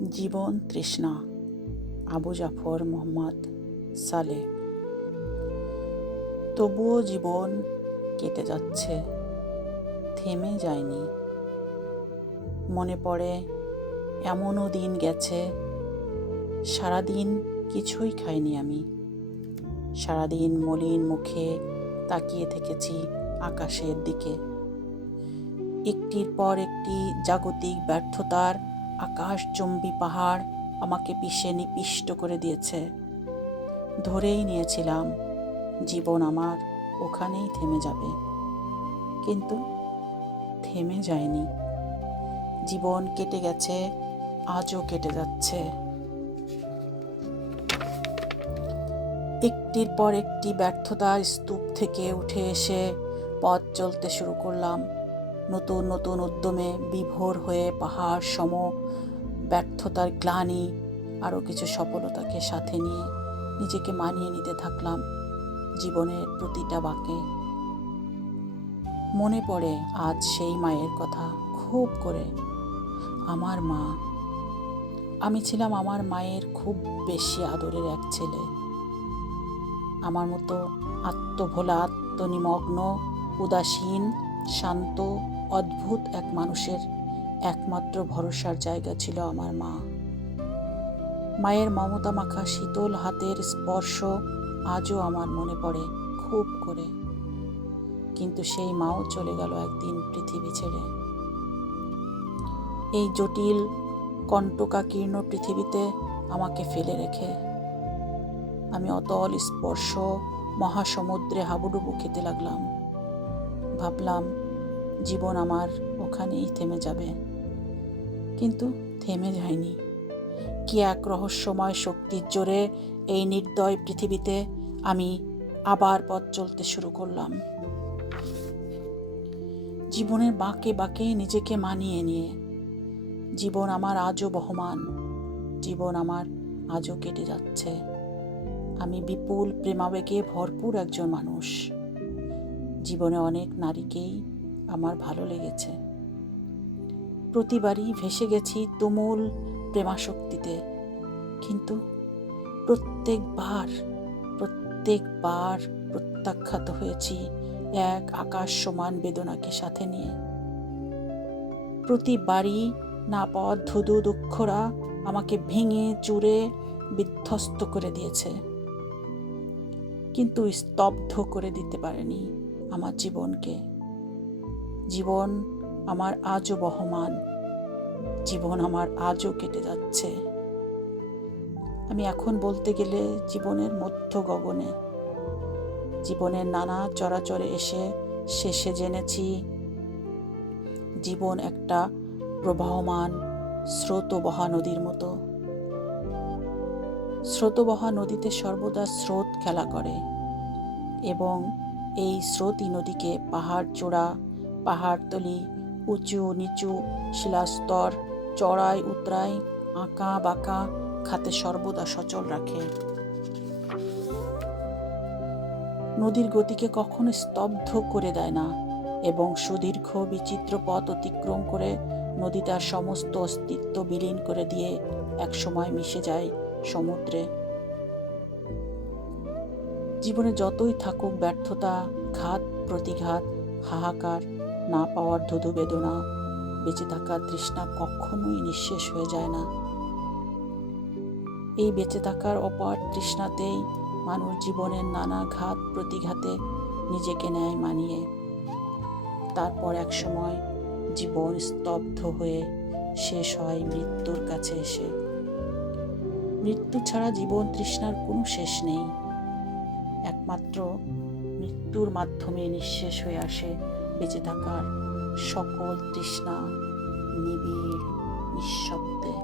জীবন তৃষ্ণা, আবু জাফর মোহাম্মদ সালেহ। তবুও জীবন কেটে যাচ্ছে, থেমে যায়নি। মনে পড়ে এমনও দিন গেছে, সারাদিন কিছুই খাইনি আমি। সারাদিন মলিন মুখে তাকিয়ে থেকেছি আকাশের দিকে। একটির পর একটি জাগতিক ব্যর্থতার আকাশচুম্বী পাহাড় আমাকে পিষে নিপিষ্ট করে দিয়েছে। ধরেই নিয়েছিলাম জীবন আমার ওখানেই থেমে যাবে, কিন্তু থেমে যায়নি। জীবন কেটে গেছে, আজও কেটে যাচ্ছে। একটির পর একটি ব্যর্থতার স্তূপ থেকে উঠে এসে পথ চলতে শুরু করলাম। নতুন নতুন উদ্যমে বিভোর হয়ে পাহাড় সম ব্যর্থতার গ্লানি, আরও কিছু সফলতাকে সাথে নিয়ে নিজেকে মানিয়ে নিতে থাকলাম জীবনের প্রতিটা বাঁকে। মনে পড়ে আজ সেই মায়ের কথা খুব করে। আমার মা, আমি ছিলাম আমার মায়ের খুব বেশি আদরের এক ছেলে। আমার মতো আত্মভোলা, আত্মনিমগ্ন, উদাসীন, শান্ত, অদ্ভুত এক মানুষের একমাত্র ভরসার জায়গা ছিল আমার মা। মায়ের মমতা মাখা শীতল হাতের স্পর্শ আজও আমার মনে পড়ে খুব করে। কিন্তু সেই মাও চলে গেল একদিন পৃথিবী ছেড়ে। এই জটিল কণ্টকাকীর্ণ পৃথিবীতে আমাকে ফেলে রেখে আমি অতল স্পর্শ মহাসমুদ্রে হাবুডুবু খেতে লাগলাম। ভাবলাম জীবন আমার ওখানেই থেমে যাবে, কিন্তু থেমে যায়নি। কি এক রহস্যময় শক্তির জোরে এই নির্দয় পৃথিবীতে আমি আবার পথ চলতে শুরু করলাম, জীবনের বাঁকে বাঁকে নিজেকে মানিয়ে নিয়ে। জীবন আমার আজও বহমান, জীবন আমার আজও কেটে যাচ্ছে। আমি বিপুল প্রেমাবেগে ভরপুর একজন মানুষ। জীবনে অনেক নারীকেই আমার ভালো লেগেছে। প্রতিবারই ভেসে গেছি তুমুল প্রেমাশক্তিতে, কিন্তু প্রত্যেকবার প্রত্যাখ্যাত হয়েছি এক আকাশ সমান বেদনাকে সাথে নিয়ে। প্রতিবারই না পাওয়া ধুধু দুঃখরা আমাকে ভেঙে চুরে বিধ্বস্ত করে দিয়েছে, কিন্তু স্তব্ধ করে দিতে পারেনি আমার জীবনকে। জীবন আমার আজও বহমান, জীবন আমার আজও কেটে যাচ্ছে। আমি এখন বলতে গেলে জীবনের মধ্য গগনে, জীবনের নানা চরাচরে এসে শেষে জেনেছি জীবন একটা প্রবাহমান স্রোতবহা নদীর মতো। স্রোতবহা নদীতে সর্বদা স্রোত খেলা করে, এবং এই স্রোতই নদীকে পাহাড়চূড়া, পাহাড়তলি, উঁচু নিচু শিলাস্তর, চড়াই উতরাই, আঁকা বাঁকা খাতে সর্বদা সচল রাখে। নদীর গতিকে কখনো স্তব্ধ করে দেয় না, এবং সুদীর্ঘ বিচিত্র পথ অতিক্রম করে নদী তার সমস্ত অস্তিত্ব বিলীন করে দিয়ে একসময় মিশে যায় সমুদ্রে। জীবনে যতই থাকুক ব্যর্থতা, ঘাত প্রতিঘাত, হাহাকার, না পাওয়ার ধুধু বেদনা, বেঁচে থাকার তৃষ্ণা কখনোই নিঃশেষ হয়ে যায় না। এই বেঁচে থাকার অপার তৃষ্ণাতেই মানুষ জীবনের নানা ঘাত প্রতিঘাতে নিজেকে নেয় মানিয়ে। তারপর এক সময় জীবন স্তব্ধ হয়ে শেষ হয় মৃত্যুর কাছে এসে। মৃত্যু ছাড়া জীবন তৃষ্ণার কোনো শেষ নেই। একমাত্র মৃত্যুর মাধ্যমে নিঃশেষ হয়ে আসে বেঁচে থাকার সকল তৃষ্ণা, নিবিড় নিঃশব্দে।